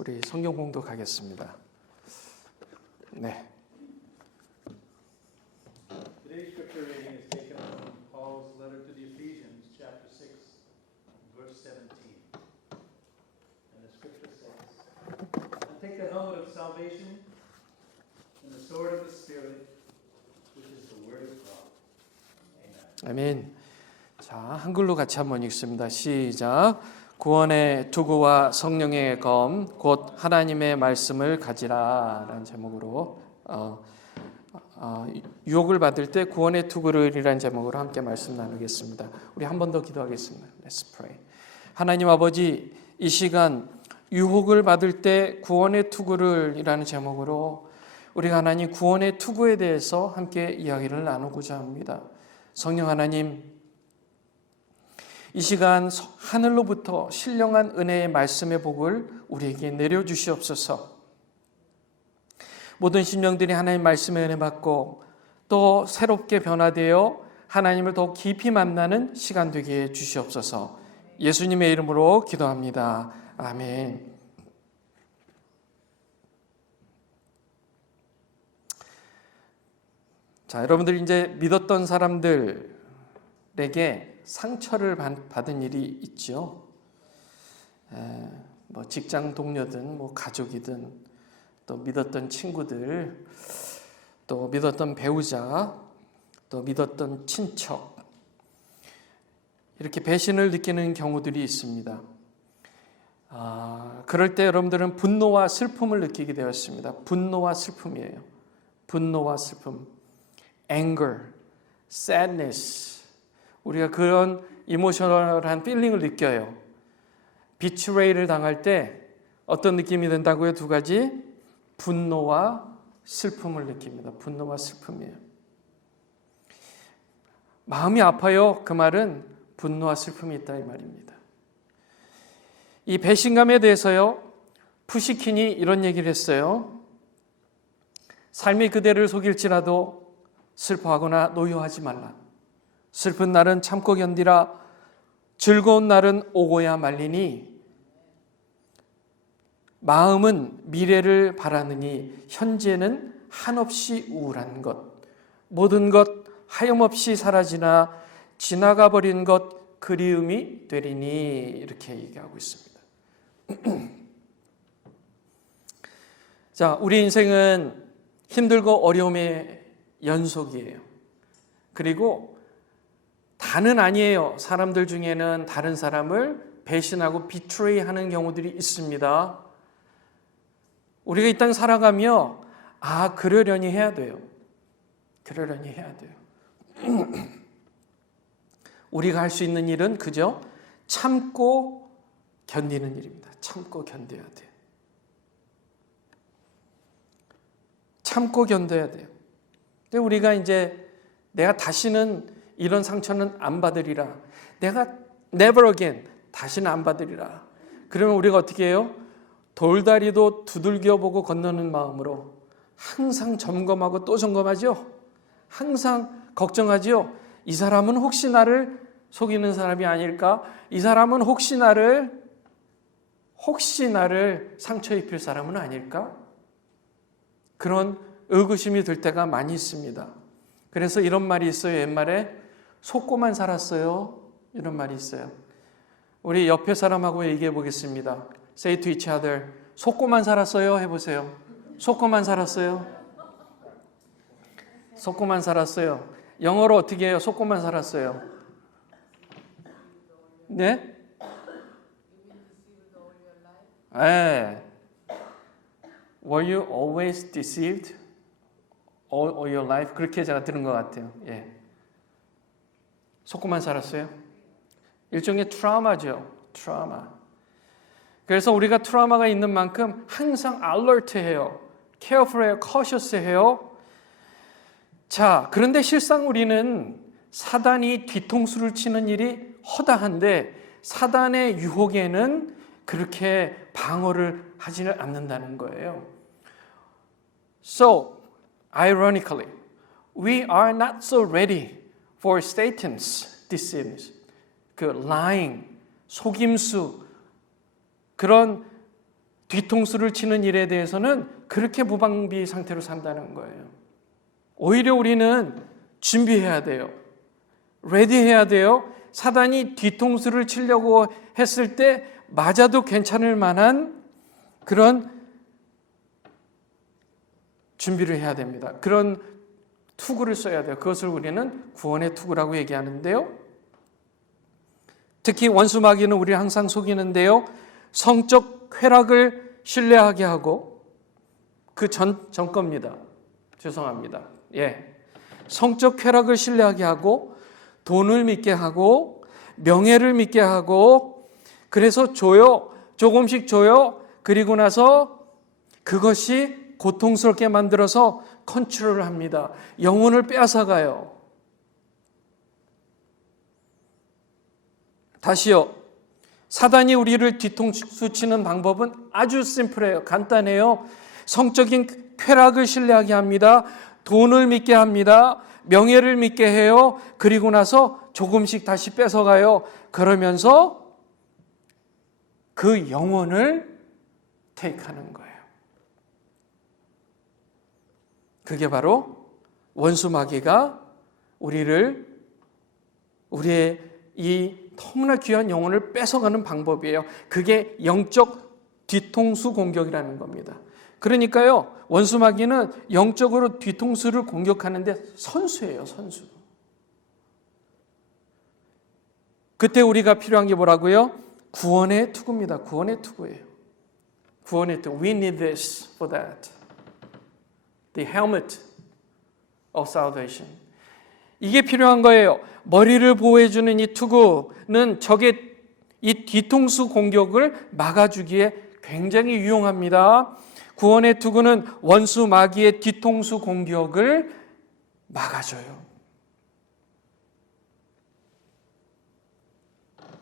우리 성경 공독하겠습니다. 네. Today's scripture reading is taken from Paul's letter to the Ephesians, chapter 6, verse 17. And the scripture says, "And take the helmet of salvation and the sword of the Spirit, which is the word of God." Amen. 아멘. 자, 한글로 같이 한번 읽습니다. 시작. 구원의 투구와 성령의 검, 곧 하나님의 말씀을 가지라 라는 제목으로 유혹을 받을 때 구원의 투구를이라는 제목으로 함께 말씀 나누겠습니다. 우리 한 번 더 기도하겠습니다. Let's pray. 하나님 아버지, 이 시간 유혹을 받을 때 구원의 투구를이라는 제목으로 우리가 하나님 구원의 투구에 대해서 함께 이야기를 나누고자 합니다. 성령 하나님, 이 시간 하늘로부터 신령한 은혜의 말씀의 복을 우리에게 내려주시옵소서. 모든 심령들이 하나님 말씀의 은혜 받고 또 새롭게 변화되어 하나님을 더 깊이 만나는 시간 되게 해 주시옵소서. 예수님의 이름으로 기도합니다. 아멘. 자, 여러분들 이제 믿었던 사람들에게 상처를 받은 일이 있죠. 뭐 직장 동료든 뭐 가족이든 또 믿었던 친구들, 또 믿었던 배우자, 또 믿었던 친척, 이렇게 배신을 느끼는 경우들이 있습니다. 그럴 때 여러분들은 분노와 슬픔을 느끼게 되었습니다. 분노와 슬픔이에요. 분노와 슬픔, anger, sadness. 우리가 그런 이모셔널한 필링을 느껴요. 비트레이를 당할 때 어떤 느낌이 든다고요? 두 가지. 분노와 슬픔을 느낍니다. 분노와 슬픔이에요. 마음이 아파요. 그 말은 분노와 슬픔이 있다 이 말입니다. 이 배신감에 대해서요, 푸시킨이 이런 얘기를 했어요. 삶이 그대를 속일지라도 슬퍼하거나 노여하지 말라. 슬픈 날은 참고 견디라. 즐거운 날은 오고야 말리니 마음은 미래를 바라느니 현재는 한없이 우울한 것, 모든 것 하염없이 사라지나 지나가 버린 것 그리움이 되리니, 이렇게 얘기하고 있습니다. 자, 우리 인생은 힘들고 어려움의 연속이에요. 그리고 다는 아니에요. 사람들 중에는 다른 사람을 배신하고 비트레이하는 경우들이 있습니다. 우리가 이 땅 살아가며 그러려니 해야 돼요. 그러려니 해야 돼요. 우리가 할 수 있는 일은 그저 참고 견디는 일입니다. 참고 견뎌야 돼요. 참고 견뎌야 돼요. 근데 우리가 이제 내가 다시는 이런 상처는 안 받으리라. 내가 never again, 다시는 안 받으리라. 그러면 우리가 어떻게 해요? 돌다리도 두들겨 보고 건너는 마음으로 항상 점검하고 또 점검하죠. 항상 걱정하죠. 이 사람은 혹시 나를 속이는 사람이 아닐까? 이 사람은 혹시 나를 상처 입힐 사람은 아닐까? 그런 의구심이 들 때가 많이 있습니다. 그래서 이런 말이 있어요. 옛말에 속고만 살았어요. 이런 말이 있어요. 우리 옆에 사람하고 얘기해 보겠습니다. Say to each other. 속고만 살았어요. 해보세요. 속고만 살았어요. 속고만 살았어요. 영어로 어떻게 해요? 속고만 살았어요. 네? 네. Were you always deceived all your life? 그렇게 제가 들은 것 같아요. 예. 속고만 살았어요. 일종의 트라우마죠. 트라우마. 그래서 우리가 트라우마가 있는 만큼 항상 alert해요. careful해요. cautious해요. 자, 그런데 실상 우리는 사단이 뒤통수를 치는 일이 허다한데 사단의 유혹에는 그렇게 방어를 하지는 않는다는 거예요. So, ironically, we are not so ready for Satan's deceit, 그 lying, 속임수, 그런 뒤통수를 치는 일에 대해서는 그렇게 무방비 상태로 산다는 거예요. 오히려 우리는 준비해야 돼요. 레디해야 돼요. 사단이 뒤통수를 치려고 했을 때 맞아도 괜찮을 만한 그런 준비를 해야 됩니다. 그런 투구를 써야 돼요. 그것을 우리는 구원의 투구라고 얘기하는데요. 특히 원수 마귀는 우리를 항상 속이는데요. 성적 쾌락을 신뢰하게 하고 그 전 겁니다. 죄송합니다. 성적 쾌락을 신뢰하게 하고 돈을 믿게 하고 명예를 믿게 하고 그래서 줘요. 조금씩 줘요. 그리고 나서 그것이 고통스럽게 만들어서 컨트롤을 합니다. 영혼을 빼앗아가요. 다시요. 사단이 우리를 뒤통수 치는 방법은 아주 심플해요. 간단해요. 성적인 쾌락을 신뢰하게 합니다. 돈을 믿게 합니다. 명예를 믿게 해요. 그리고 나서 조금씩 다시 뺏어가요. 그러면서 그 영혼을 테이크하는 거예요. 그게 바로 원수 마귀가 우리의 이 너무나 귀한 영혼을 뺏어가는 방법이에요. 그게 영적 뒤통수 공격이라는 겁니다. 그러니까요, 원수 마귀는 영적으로 뒤통수를 공격하는데 선수예요, 선수. 그때 우리가 필요한 게 뭐라고요? 구원의 투구입니다. 구원의 투구예요. 구원의 투구. We need this for that. The helmet of salvation. 이게 필요한 거예요. 머리를 보호해주는 이 투구는 적의 이 뒤통수 공격을 막아주기에 굉장히 유용합니다. 구원의 투구는 원수 마귀의 뒤통수 공격을 막아줘요.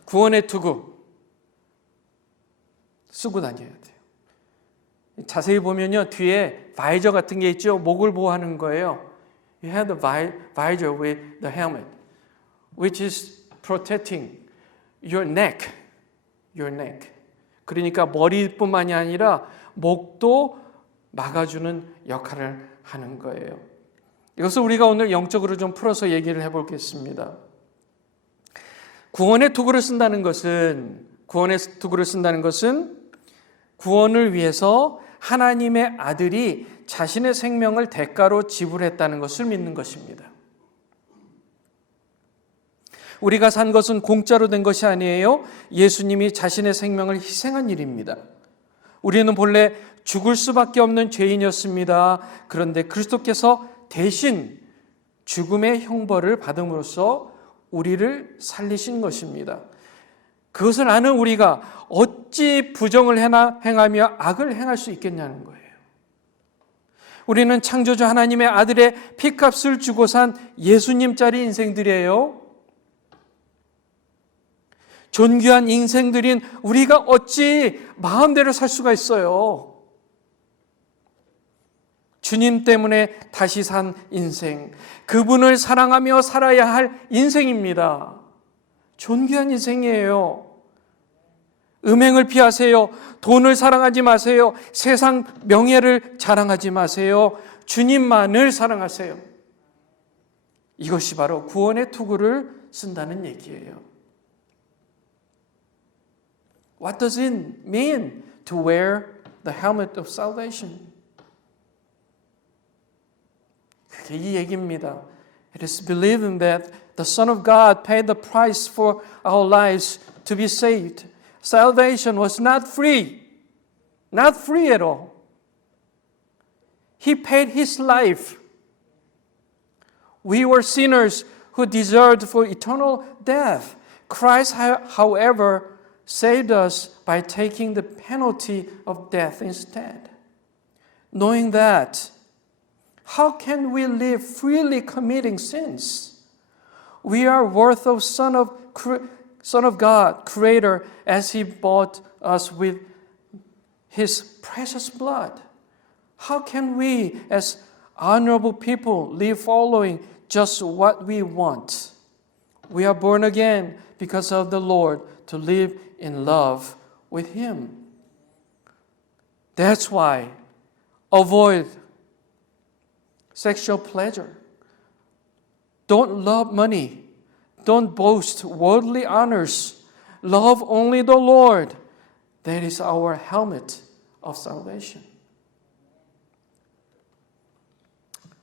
구원의 투구 쓰고 다녀야 돼요. 자세히 보면요, 뒤에 바이저 같은 게 있죠. 목을 보호하는 거예요. You have the visor with the helmet, which is protecting your neck. Your neck. 그러니까 머리뿐만이 아니라 목도 막아주는 역할을 하는 거예요. 이것을 우리가 오늘 영적으로 좀 풀어서 얘기를 해보겠습니다. 구원의 투구를 쓴다는 것은 구원을 위해서 하나님의 아들이 자신의 생명을 대가로 지불했다는 것을 믿는 것입니다. 우리가 산 것은 공짜로 된 것이 아니에요. 예수님이 자신의 생명을 희생한 일입니다. 우리는 본래 죽을 수밖에 없는 죄인이었습니다. 그런데 그리스도께서 대신 죽음의 형벌을 받음으로써 우리를 살리신 것입니다. 그것을 아는 우리가 어찌 부정을 행하며 악을 행할 수 있겠냐는 거예요. 우리는 창조주 하나님의 아들의 피값을 주고 산 예수님짜리 인생들이에요. 존귀한 인생들인 우리가 어찌 마음대로 살 수가 있어요. 주님 때문에 다시 산 인생, 그분을 사랑하며 살아야 할 인생입니다. 존귀한 인생이에요. 음행을 피하세요. 돈을 사랑하지 마세요. 세상 명예를 자랑하지 마세요. 주님만을 사랑하세요. 이것이 바로 구원의 투구를 쓴다는 얘기예요. What does it mean to wear the helmet of salvation? 그게 이 얘기입니다. It is believing that the Son of God paid the price for our lives to be saved. Salvation was not free at all. He paid His life. We were sinners who deserved for eternal death. Christ, however, saved us by taking the penalty of death instead. Knowing that, how can we live freely committing sins? We are worth of Son of God, Creator, as He bought us with His precious blood. How can we, as honorable people, live following just what we want? We are born again because of the Lord to live in love with Him. That's why avoid sexual pleasure. Don't love money. Don't boast worldly honors. Love only the Lord. That is our helmet of salvation.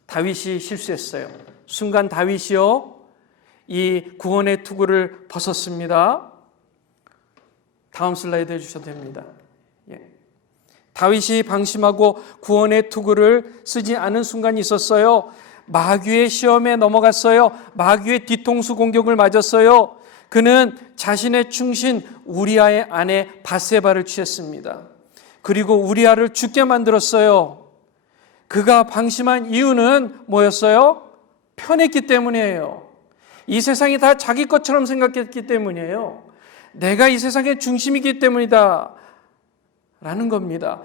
다윗이 실수했어요. 순간 다윗이요, 이 구원의 투구를 벗었습니다. 다음 슬라이드 해주셔도 됩니다. 다윗이 방심하고 구원의 투구를 쓰지 않은 순간이 있었어요. 마귀의 시험에 넘어갔어요. 마귀의 뒤통수 공격을 맞았어요. 그는 자신의 충신 우리아의 아내 바세바를 취했습니다. 그리고 우리아를 죽게 만들었어요. 그가 방심한 이유는 뭐였어요? 편했기 때문이에요. 이 세상이 다 자기 것처럼 생각했기 때문이에요. 내가 이 세상의 중심이기 때문이다 라는 겁니다.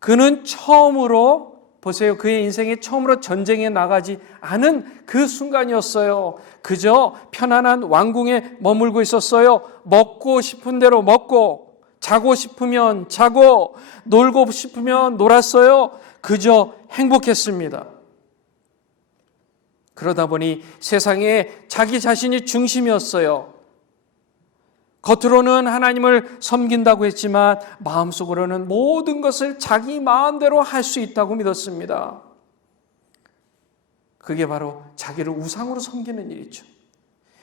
그는 처음으로, 보세요, 그의 인생에 처음으로 전쟁에 나가지 않은 그 순간이었어요. 그저 편안한 왕궁에 머물고 있었어요. 먹고 싶은 대로 먹고, 자고 싶으면 자고, 놀고 싶으면 놀았어요. 그저 행복했습니다. 그러다 보니 세상에 자기 자신이 중심이었어요. 겉으로는 하나님을 섬긴다고 했지만 마음속으로는 모든 것을 자기 마음대로 할 수 있다고 믿었습니다. 그게 바로 자기를 우상으로 섬기는 일이죠.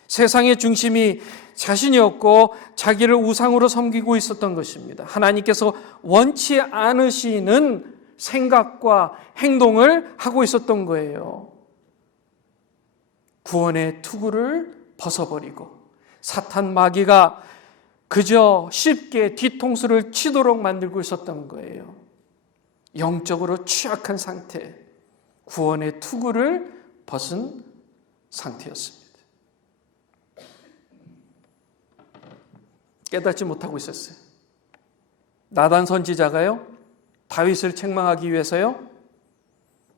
세상의 중심이 자신이었고 자기를 우상으로 섬기고 있었던 것입니다. 하나님께서 원치 않으시는 생각과 행동을 하고 있었던 거예요. 구원의 투구를 벗어버리고 사탄 마귀가 그저 쉽게 뒤통수를 치도록 만들고 있었던 거예요. 영적으로 취약한 상태, 구원의 투구를 벗은 상태였습니다. 깨닫지 못하고 있었어요. 나단 선지자가요, 다윗을 책망하기 위해서요,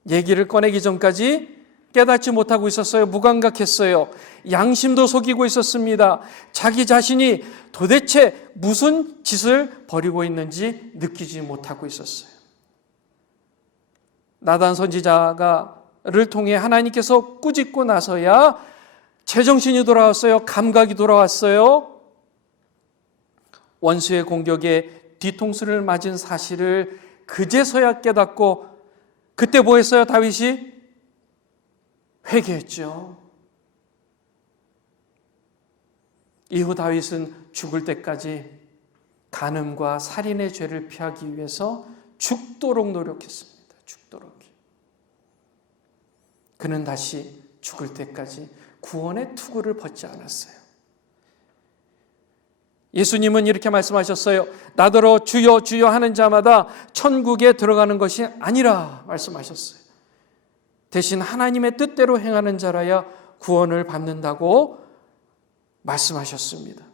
얘기를 꺼내기 전까지 깨닫지 못하고 있었어요. 무감각했어요. 양심도 속이고 있었습니다. 자기 자신이 도대체 무슨 짓을 벌이고 있는지 느끼지 못하고 있었어요. 나단 선지자를 통해 하나님께서 꾸짖고 나서야 제정신이 돌아왔어요. 감각이 돌아왔어요. 원수의 공격에 뒤통수를 맞은 사실을 그제서야 깨닫고, 그때 뭐 했어요? 다윗이 회개했죠. 이후 다윗은 죽을 때까지 간음과 살인의 죄를 피하기 위해서 죽도록 노력했습니다. 죽도록. 그는 다시 죽을 때까지 구원의 투구를 벗지 않았어요. 예수님은 이렇게 말씀하셨어요. 나더러 주여 주여 하는 자마다 천국에 들어가는 것이 아니라 말씀하셨어요. 대신 하나님의 뜻대로 행하는 자라야 구원을 받는다고 말씀하셨습니다.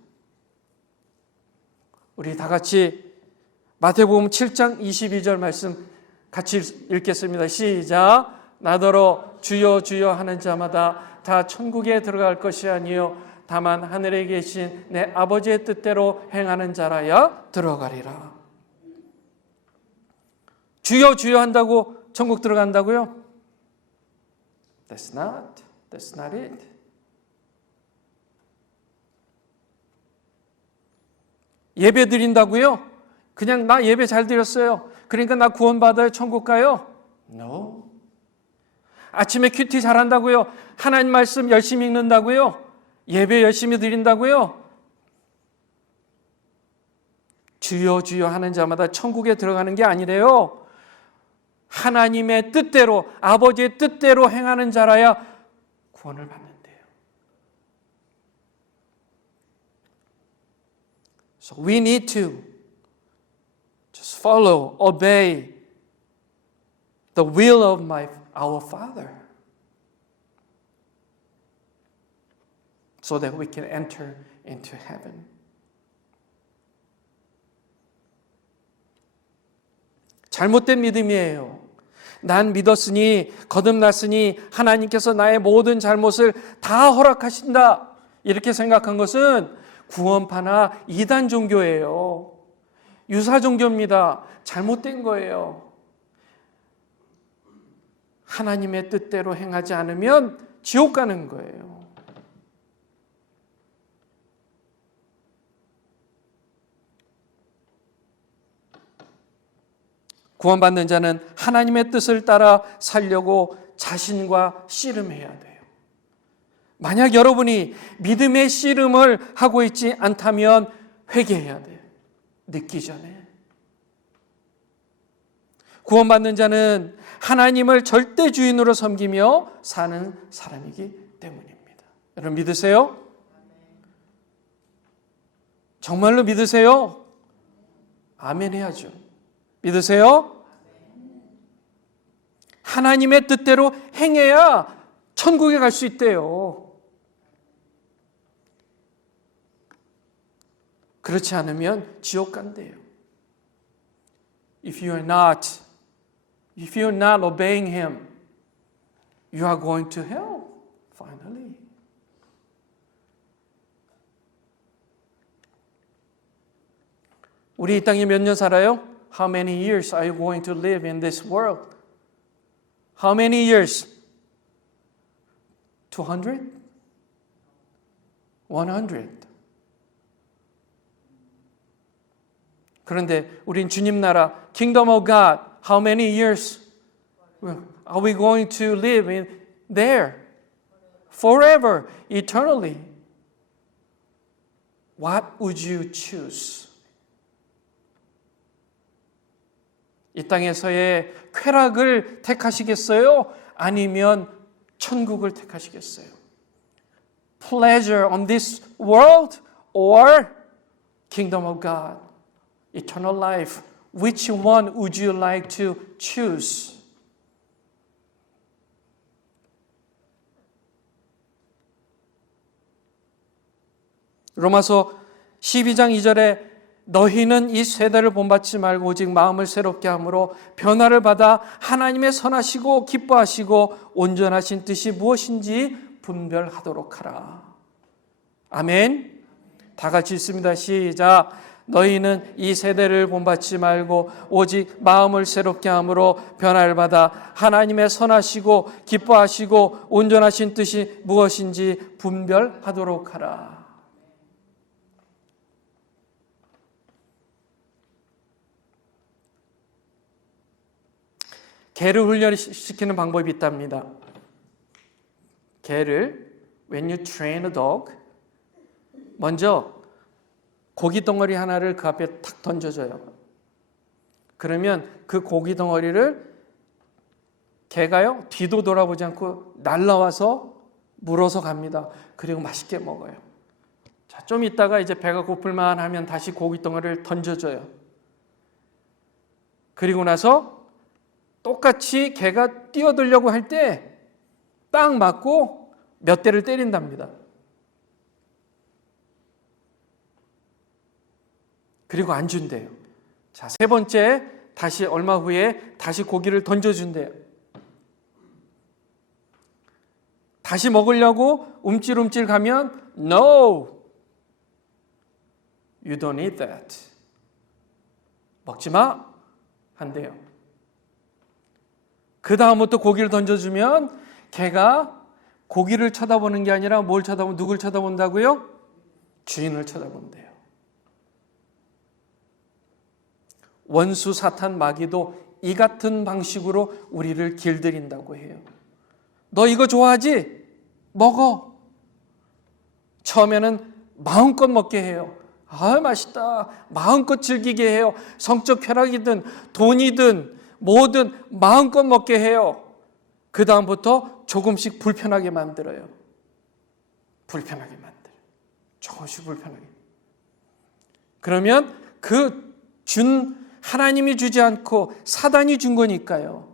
우리 다 같이 마태복음 7장 22절 말씀 같이 읽겠습니다. 시작. 나더러 주여 주여 하는 자마다 다 천국에 들어갈 것이 아니요 다만 하늘에 계신 내 아버지의 뜻대로 행하는 자라야 들어가리라. 주여 주여 한다고 천국 들어간다고요? That's not it. 예배 드린다고요? 그냥 나 예배 잘 드렸어요. 그러니까 나 구원받아요. 천국 가요? No. 아침에 큐티 잘한다고요? 하나님 말씀 열심히 읽는다고요? 예배 열심히 드린다고요? 주여 주여 하는 자마다 천국에 들어가는 게 아니래요. 하나님의 뜻대로, 아버지의 뜻대로 행하는 자라야 구원을 받는데요. So we need to just follow, obey the will of our Father so that we can enter into heaven. 잘못된 믿음이에요. 난 믿었으니 거듭났으니 하나님께서 나의 모든 잘못을 다 허락하신다. 이렇게 생각한 것은 구원파나 이단 종교예요. 유사 종교입니다. 잘못된 거예요. 하나님의 뜻대로 행하지 않으면 지옥 가는 거예요. 구원받는 자는 하나님의 뜻을 따라 살려고 자신과 씨름해야 돼요. 만약 여러분이 믿음의 씨름을 하고 있지 않다면 회개해야 돼요. 늦기 전에. 구원받는 자는 하나님을 절대 주인으로 섬기며 사는 사람이기 때문입니다. 여러분 믿으세요? 정말로 믿으세요? 아멘 해야죠. 믿으세요? 하나님의 뜻대로 행해야 천국에 갈 수 있대요. 그렇지 않으면 지옥 간대요. If you're not obeying Him, you are going to hell, finally. 우리 이 땅에 몇 년 살아요? How many years are you going to live in this world? How many years? 200? 100? 그런데 우린 주님 나라, Kingdom of God, how many years are we going to live in there? Forever, eternally. What would you choose? 이 땅에서의 쾌락을 택하시겠어요? 아니면 천국을 택하시겠어요? Pleasure on this world or Kingdom of God, eternal life? Which one would you like to choose? 로마서 12장 2절에 너희는 이 세대를 본받지 말고 오직 마음을 새롭게 함으로 변화를 받아 하나님의 선하시고 기뻐하시고 온전하신 뜻이 무엇인지 분별하도록 하라. 아멘. 다 같이 읽습니다. 시작. 너희는 이 세대를 본받지 말고 오직 마음을 새롭게 함으로 변화를 받아 하나님의 선하시고 기뻐하시고 온전하신 뜻이 무엇인지 분별하도록 하라. 개를 훈련시키는 방법이 있답니다. 개를 when you train a dog, 먼저 고기 덩어리 하나를 그 앞에 탁 던져줘요. 그러면 그 고기 덩어리를 개가요 뒤도 돌아보지 않고 날라와서 물어서 갑니다. 그리고 맛있게 먹어요. 자, 좀 있다가 이제 배가 고플만 하면 다시 고기 덩어리를 던져줘요. 그리고 나서 똑같이 개가 뛰어들려고 할 때 딱 맞고 몇 대를 때린답니다. 그리고 안 준대요. 자, 세 번째 다시 얼마 후에 다시 고기를 던져준대요. 다시 먹으려고 움찔움찔 가면 No, you don't eat that. 먹지 마 한대요. 그 다음부터 고기를 던져주면 개가 고기를 쳐다보는 게 아니라 뭘 쳐다보면 누굴 쳐다본다고요? 주인을 쳐다본대요. 원수 사탄 마귀도 이 같은 방식으로 우리를 길들인다고 해요. 너 이거 좋아하지? 먹어. 처음에는 마음껏 먹게 해요. 아, 맛있다. 마음껏 즐기게 해요. 성적 쾌락이든 돈이든 뭐든 마음껏 먹게 해요. 그 다음부터 조금씩 불편하게 만들어요. 불편하게 만들어요. 조금씩 불편하게. 그러면 하나님이 주지 않고 사단이 준 거니까요.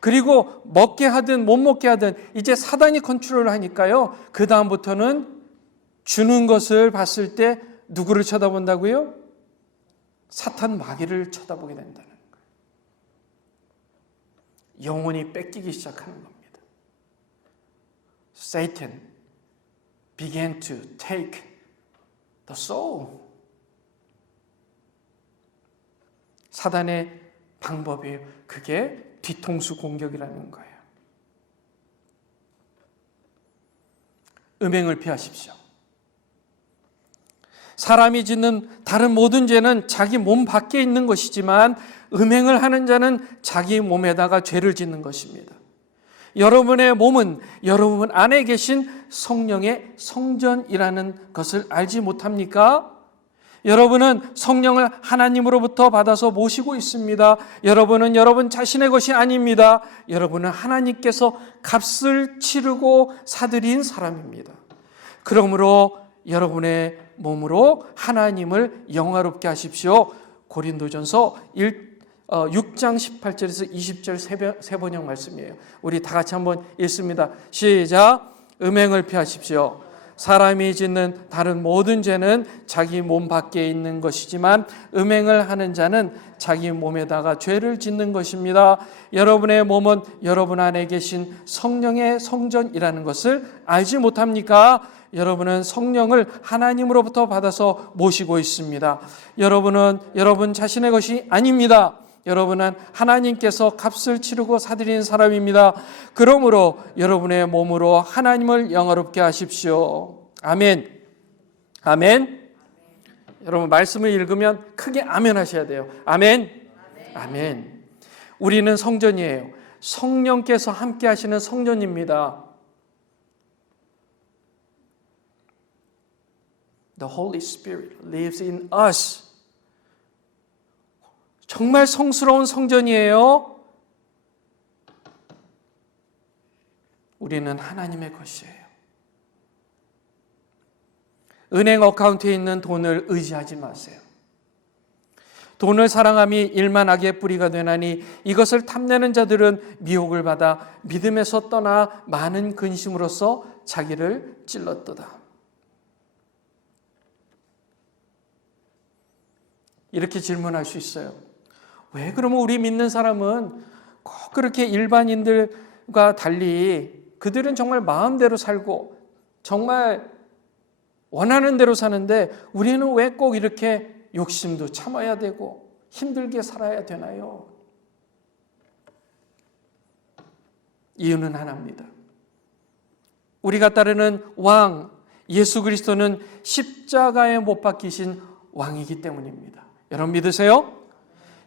그리고 먹게 하든 못 먹게 하든 이제 사단이 컨트롤을 하니까요. 그 다음부터는 주는 것을 봤을 때 누구를 쳐다본다고요? 사탄 마귀를 쳐다보게 된다는 거예요. 영혼이 뺏기기 시작하는 겁니다. Satan began to take the soul. 사단의 방법이에요. 그게 뒤통수 공격이라는 거예요. 음행을 피하십시오. 사람이 짓는 다른 모든 죄는 자기 몸 밖에 있는 것이지만 음행을 하는 자는 자기 몸에다가 죄를 짓는 것입니다. 여러분의 몸은 여러분 안에 계신 성령의 성전이라는 것을 알지 못합니까? 여러분은 성령을 하나님으로부터 받아서 모시고 있습니다. 여러분은 여러분 자신의 것이 아닙니다. 여러분은 하나님께서 값을 치르고 사들인 사람입니다. 그러므로 여러분의 몸으로 하나님을 영화롭게 하십시오. 고린도전서 6장 18절에서 20절 세 번역 말씀이에요. 우리 다 같이 한번 읽습니다. 시작. 음행을 피하십시오. 사람이 짓는 다른 모든 죄는 자기 몸 밖에 있는 것이지만 음행을 하는 자는 자기 몸에다가 죄를 짓는 것입니다. 여러분의 몸은 여러분 안에 계신 성령의 성전이라는 것을 알지 못합니까? 여러분은 성령을 하나님으로부터 받아서 모시고 있습니다. 여러분은 여러분 자신의 것이 아닙니다. 여러분은 하나님께서 값을 치르고 사들인 사람입니다. 그러므로 여러분의 몸으로 하나님을 영화롭게 하십시오. 아멘. 아멘. 여러분 말씀을 읽으면 크게 아멘 하셔야 돼요. 아멘. 아멘. 우리는 성전이에요. 성령께서 함께 하시는 성전입니다. The Holy Spirit lives in us. 정말 성스러운 성전이에요. 우리는 하나님의 것이에요. 은행 어카운트에 있는 돈을 의지하지 마세요. 돈을 사랑함이 일만 악의 뿌리가 되나니 이것을 탐내는 자들은 미혹을 받아 믿음에서 떠나 많은 근심으로써 자기를 찔렀도다. 이렇게 질문할 수 있어요. 왜 그러면 우리 믿는 사람은 꼭 그렇게 일반인들과 달리 그들은 정말 마음대로 살고 정말 원하는 대로 사는데 우리는 왜 꼭 이렇게 욕심도 참아야 되고 힘들게 살아야 되나요? 이유는 하나입니다. 우리가 따르는 왕 예수 그리스도는 십자가에 못 박히신 왕이기 때문입니다. 여러분 믿으세요?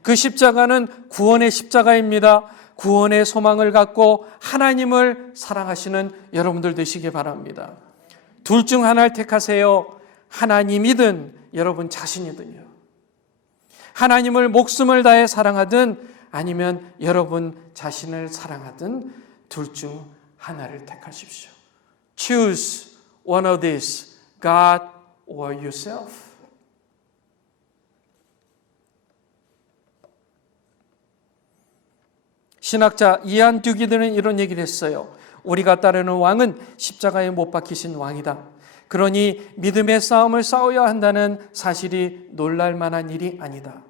그 십자가는 구원의 십자가입니다. 구원의 소망을 갖고 하나님을 사랑하시는 여러분들 되시기 바랍니다. 둘 중 하나를 택하세요. 하나님이든 여러분 자신이든요. 하나님을 목숨을 다해 사랑하든 아니면 여러분 자신을 사랑하든 둘 중 하나를 택하십시오. Choose one of these, God or yourself. 신학자 이안 듀기드는 이런 얘기를 했어요. 우리가 따르는 왕은 십자가에 못 박히신 왕이다. 그러니 믿음의 싸움을 싸워야 한다는 사실이 놀랄 만한 일이 아니다.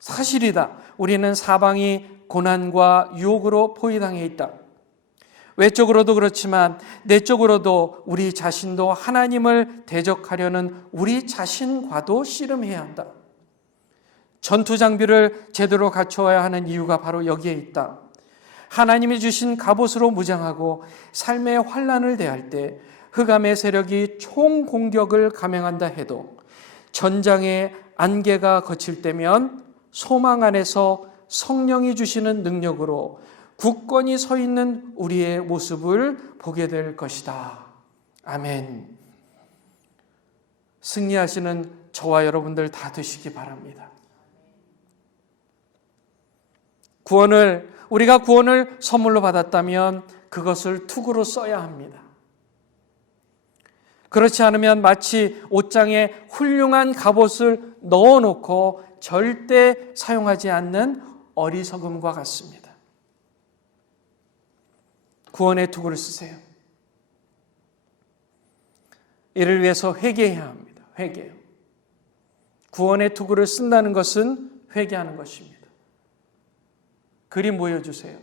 사실이다. 우리는 사방이 고난과 유혹으로 포위당해 있다. 외적으로도 그렇지만 내적으로도 우리 자신도 하나님을 대적하려는 우리 자신과도 씨름해야 한다. 전투 장비를 제대로 갖추어야 하는 이유가 바로 여기에 있다. 하나님이 주신 갑옷으로 무장하고 삶의 환난을 대할 때 흑암의 세력이 총공격을 감행한다 해도 전장의 안개가 거칠 때면 소망 안에서 성령이 주시는 능력으로 굳건히 서 있는 우리의 모습을 보게 될 것이다. 아멘. 승리하시는 저와 여러분들 다 되시기 바랍니다. 우리가 구원을 선물로 받았다면 그것을 투구로 써야 합니다. 그렇지 않으면 마치 옷장에 훌륭한 갑옷을 넣어놓고 절대 사용하지 않는 어리석음과 같습니다. 구원의 투구를 쓰세요. 이를 위해서 회개해야 합니다. 회개요. 구원의 투구를 쓴다는 것은 회개하는 것입니다. 그림 보여주세요.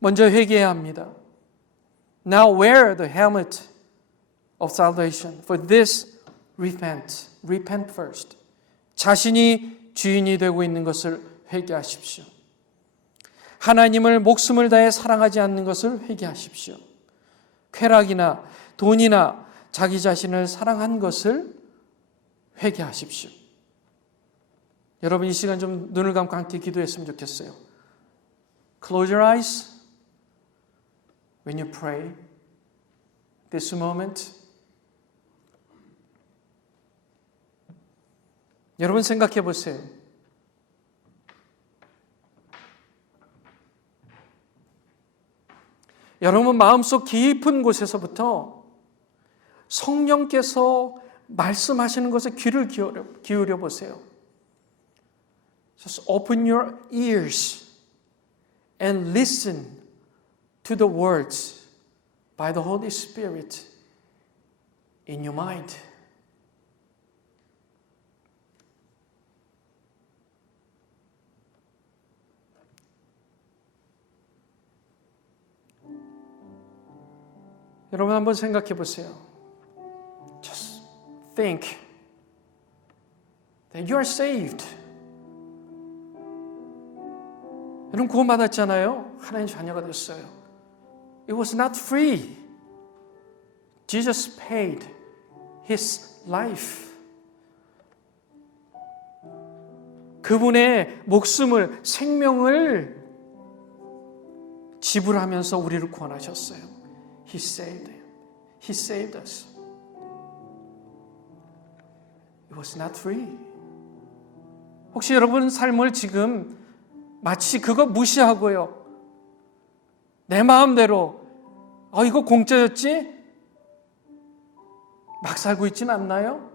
먼저 회개해야 합니다. Now wear the helmet of salvation, for this repent first. 자신이 주인이 되고 있는 것을 회개하십시오. 하나님을 목숨을 다해 사랑하지 않는 것을 회개하십시오. 쾌락이나 돈이나 자기 자신을 사랑한 것을 회개하십시오. 여러분 이 시간 좀 눈을 감고 함께 기도했으면 좋겠어요. Close your eyes when you pray this moment. 여러분 생각해 보세요. 여러분 마음속 깊은 곳에서부터 성령께서 말씀하시는 것에 귀를 기울여 보세요. Just open your ears and listen to the words by the Holy Spirit in your mind. 여러분 한번 생각해 보세요. Just think that you are saved. 여러분 구원받았잖아요. 하나님 자녀가 됐어요. It was not free. Jesus paid His life. 그분의 목숨을, 생명을 지불하면서 우리를 구원하셨어요. He saved him. He saved us. It was not free. 혹시 여러분 삶을 지금 마치 그거 무시하고요. 내 마음대로 이거 공짜였지? 막 살고 있진 않나요?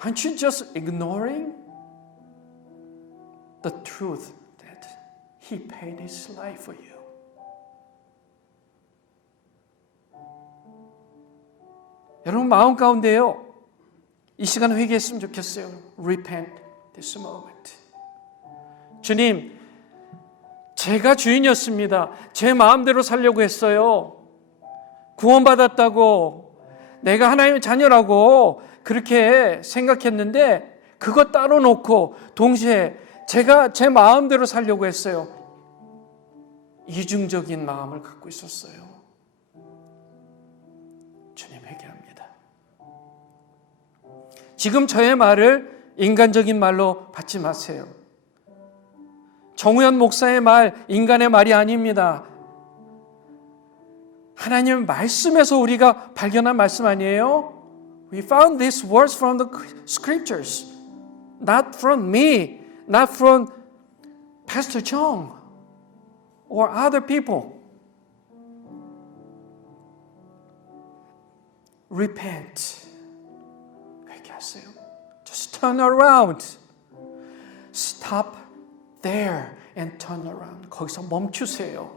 Aren't you just ignoring the truth that He paid His life for you? 여러분 마음 가운데요. 이 시간 회개했으면 좋겠어요. Repent this moment. 주님, 제가 주인이었습니다. 제 마음대로 살려고 했어요. 구원받았다고, 내가 하나님의 자녀라고 그렇게 생각했는데 그거 따로 놓고 동시에 제가 제 마음대로 살려고 했어요. 이중적인 마음을 갖고 있었어요. 주님 회개합니다. 지금 저의 말을 인간적인 말로 받지 마세요. 정우현 목사의 말, 인간의 말이 아닙니다. 하나님의 말씀에서 우리가 발견한 말씀 아니에요? We found these words from the scriptures. Not from me, not from Pastor Chong or other people. Repent. 회개하세요. Just turn around. Stop there and turn around. 거기서 멈추세요.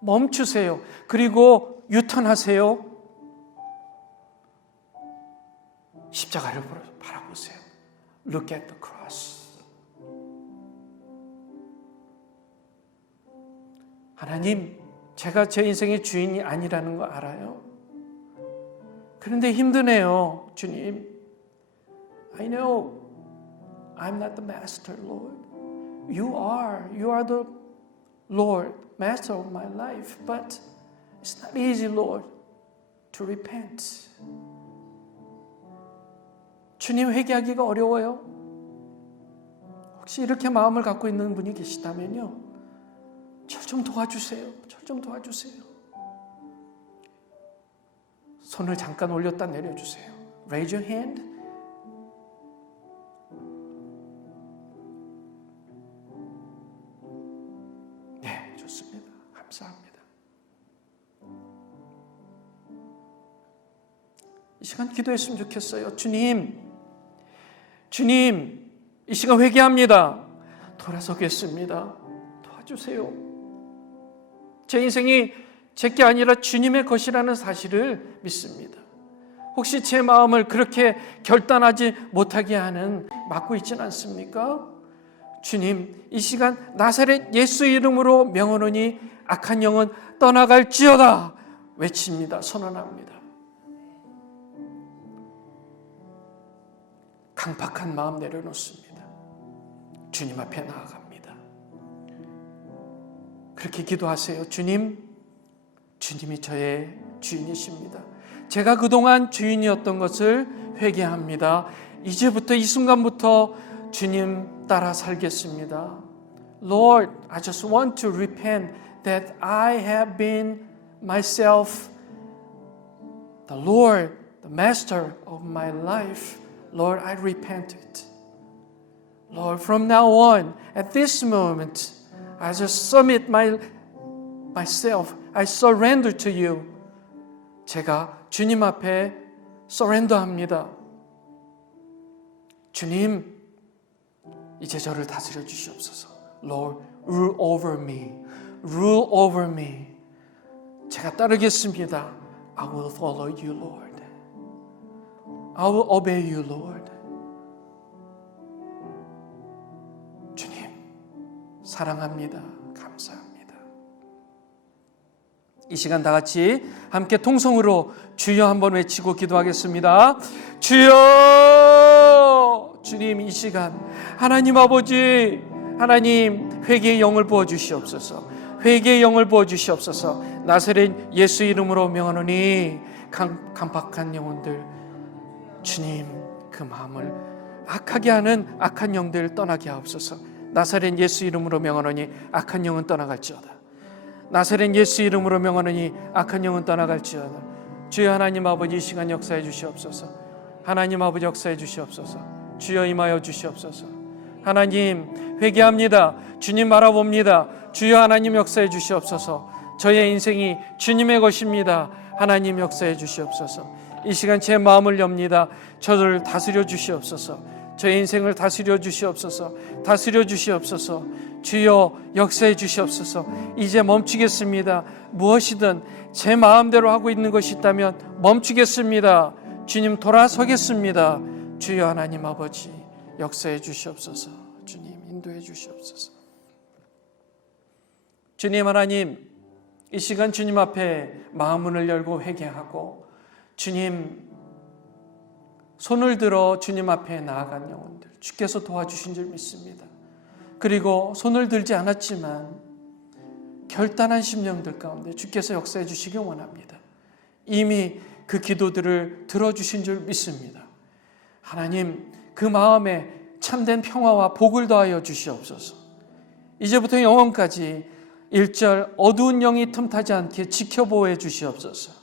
멈추세요. 그리고 유턴하세요. 십자가를 바라보세요. Look at the cross. 하나님, 제가 제 인생의 주인이 아니라는 거 알아요. 그런데 힘드네요, 주님. I know I'm not the master, Lord. You are the Lord, master of my life. But it's not easy, Lord, to repent. 주님 회개하기가 어려워요. 혹시 이렇게 마음을 갖고 있는 분이 계시다면요, 저 좀 도와주세요. 저 좀 도와주세요. 손을 잠깐 올렸다 내려주세요. Raise your hand. 네, 좋습니다. 감사합니다. 이 시간 기도했으면 좋겠어요. 주님, 이 시간 회개합니다. 돌아서겠습니다. 도와주세요. 제 인생이 제게 아니라 주님의 것이라는 사실을 믿습니다. 혹시 제 마음을 그렇게 결단하지 못하게 하는 막고 있지는 않습니까? 주님, 이 시간 나사렛 예수 이름으로 명하노니 악한 영은 떠나갈지어다 외칩니다. 선언합니다. 강팍한 마음 내려놓습니다. 주님 앞에 나아갑니다. 그렇게 기도하세요. 주님이 저의 주인이십니다. 제가 그동안 주인이었던 것을 회개합니다. 이제부터 이 순간부터 주님 따라 살겠습니다. Lord, I just want to repent that I have been myself, the Lord, the master of my life. Lord, I repent it. Lord, from now on, at this moment, I just submit myself. I surrender to you. 제가 주님 앞에 surrender합니다. 주님, 이제 저를 다스려 주시옵소서. Lord, rule over me. Rule over me. 제가 따르겠습니다. I will follow you, Lord. I will obey you, Lord. 주님, 사랑합니다. 감사합니다. 이 시간 다 같이 함께 통성으로 주여 한번 외치고 기도하겠습니다. 주여! 주님, 이 시간 하나님 아버지, 하나님 회개의 영을 부어주시옵소서. 회개의 영을 부어주시옵소서. 나사렛 예수 이름으로 명하노니 강팍한 영혼들, 주님 그 마음을 악하게 하는 악한 영들 떠나게 하옵소서. 나사렛 예수 이름으로 명하노니 악한 영은 떠나갈지어다. 나사렛 예수 이름으로 명하노니 악한 영은 떠나갈지어다. 주여 하나님 아버지, 이 시간 역사해 주시옵소서. 하나님 아버지 역사해 주시옵소서. 주여 임하여 주시옵소서. 하나님 회개합니다. 주님 바라봅니다. 주여 하나님 역사해 주시옵소서. 저의 인생이 주님의 것입니다. 하나님 역사해 주시옵소서. 이 시간 제 마음을 엽니다. 저를 다스려 주시옵소서. 저의 인생을 다스려 주시옵소서. 다스려 주시옵소서. 주여 역사해 주시옵소서. 이제 멈추겠습니다. 무엇이든 제 마음대로 하고 있는 것이 있다면 멈추겠습니다. 주님 돌아서겠습니다. 주여 하나님 아버지 역사해 주시옵소서. 주님 인도해 주시옵소서. 주님 하나님, 이 시간 주님 앞에 마음문을 열고 회개하고 주님 손을 들어 주님 앞에 나아간 영혼들 주께서 도와주신 줄 믿습니다. 그리고 손을 들지 않았지만 결단한 심령들 가운데 주께서 역사해 주시기 원합니다. 이미 그 기도들을 들어주신 줄 믿습니다. 하나님, 그 마음에 참된 평화와 복을 더하여 주시옵소서. 이제부터 영원까지 일절 어두운 영이 틈타지 않게 지켜보호해 주시옵소서.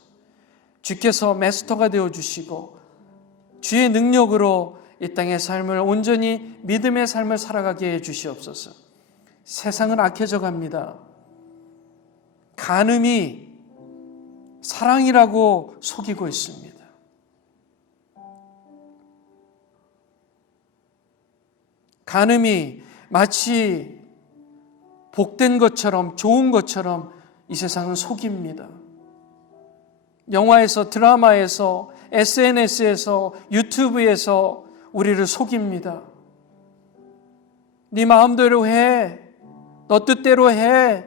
주께서 마스터가 되어 주시고 주의 능력으로 이 땅의 삶을 온전히 믿음의 삶을 살아가게 해 주시옵소서. 세상은 악해져 갑니다. 간음이 사랑이라고 속이고 있습니다. 간음이 마치 복된 것처럼 좋은 것처럼 이 세상은 속입니다. 영화에서, 드라마에서, SNS에서, 유튜브에서 우리를 속입니다. 네 마음대로 해. 너 뜻대로 해.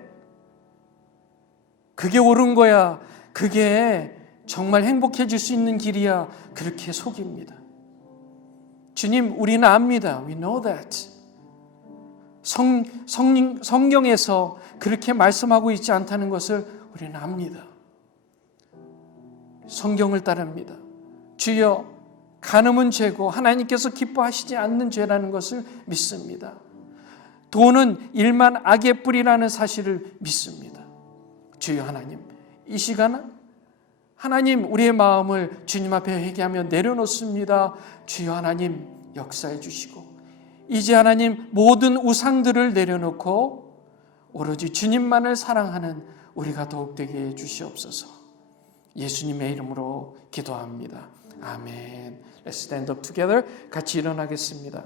그게 옳은 거야. 그게 정말 행복해질 수 있는 길이야. 그렇게 속입니다. 주님, 우리는 압니다. We know that. 성경에서 그렇게 말씀하고 있지 않다는 것을 우리는 압니다. 성경을 따릅니다. 주여, 간음은 죄고 하나님께서 기뻐하시지 않는 죄라는 것을 믿습니다. 돈은 일만 악의 뿌리라는 사실을 믿습니다. 주여 하나님, 이 시간 하나님 우리의 마음을 주님 앞에 회개하며 내려놓습니다. 주여 하나님 역사해 주시고 이제 하나님 모든 우상들을 내려놓고 오로지 주님만을 사랑하는 우리가 더욱 되게 해 주시옵소서. 예수님의 이름으로 기도합니다. 아멘. Let's stand up together. 같이 일어나겠습니다.